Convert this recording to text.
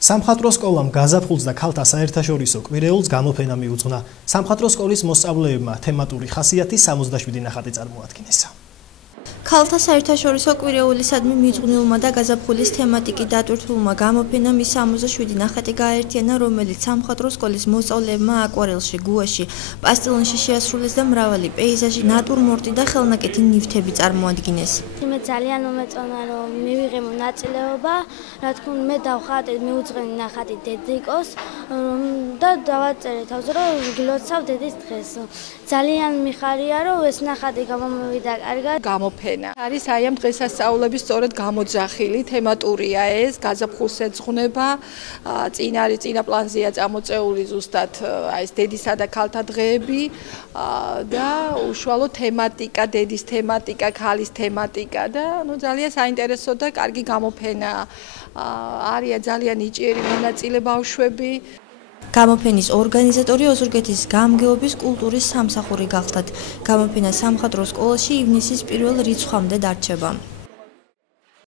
სამხატვრო სკოლამ გაზაფხულს და ქალთა საერთაშორისო კვირეულს გამოფენა მიუძღვნა. სამხატვრო სკოლის მოსწავლეებმა თემატური ხასიათის 67 ნახატი წარმოადგინეს. ქალთა საერთაშორისო კვირეულისადმი მიძღვნილმა და გაზაფხულის თემატიკით დატვირთულმა გამოფენამ ის 67 ნახატი გააერთიანა, რომელიც სამხატვრო სკოლის მოსწავლეებმა აკვარელში, გუაში, პასტელონში შეასრულეს და მრავალი პეიზაჟი, ნატურმორტი და ხელნაკეთი ნივთები წარმოადგინეს. მე ძალიან მომეწონა, რომ მივიღე მონაწილეობა, რა თქმა უნდა, მე დავხატე მიუძღვნი ნახატი დედიკოს და დავაწერე თავს, რომ გილოცავ დედის დღეს. ძალიან მიხარია, რომ ეს ნახატი გამომივიდა კარგად. გამოფენა არის აი ამ დღესასწაულების სწორედ გამოძახილი, თემატურია ეს, გაზაფხულს ეძღვნება, წინა პლანზეა წამოწეული ზუსტად აი ეს დედისა და ქალთა დღეები და უშუალო თემატიკა, დედის თემატიკა, ქალის თემატიკა და ძალიან საინტერესო და კარგი გამოფენა. არია ძალიან ნიჭიერი მონაწილე ბავშვები. გამოფენის ორგანიზატორი ოზურგეთის გამგეობის კულტურის სამსახური გახლდათ. გამოფენა სამხატვრო სკოლაში ივნისის 1 რიცხვამდე დარჩება.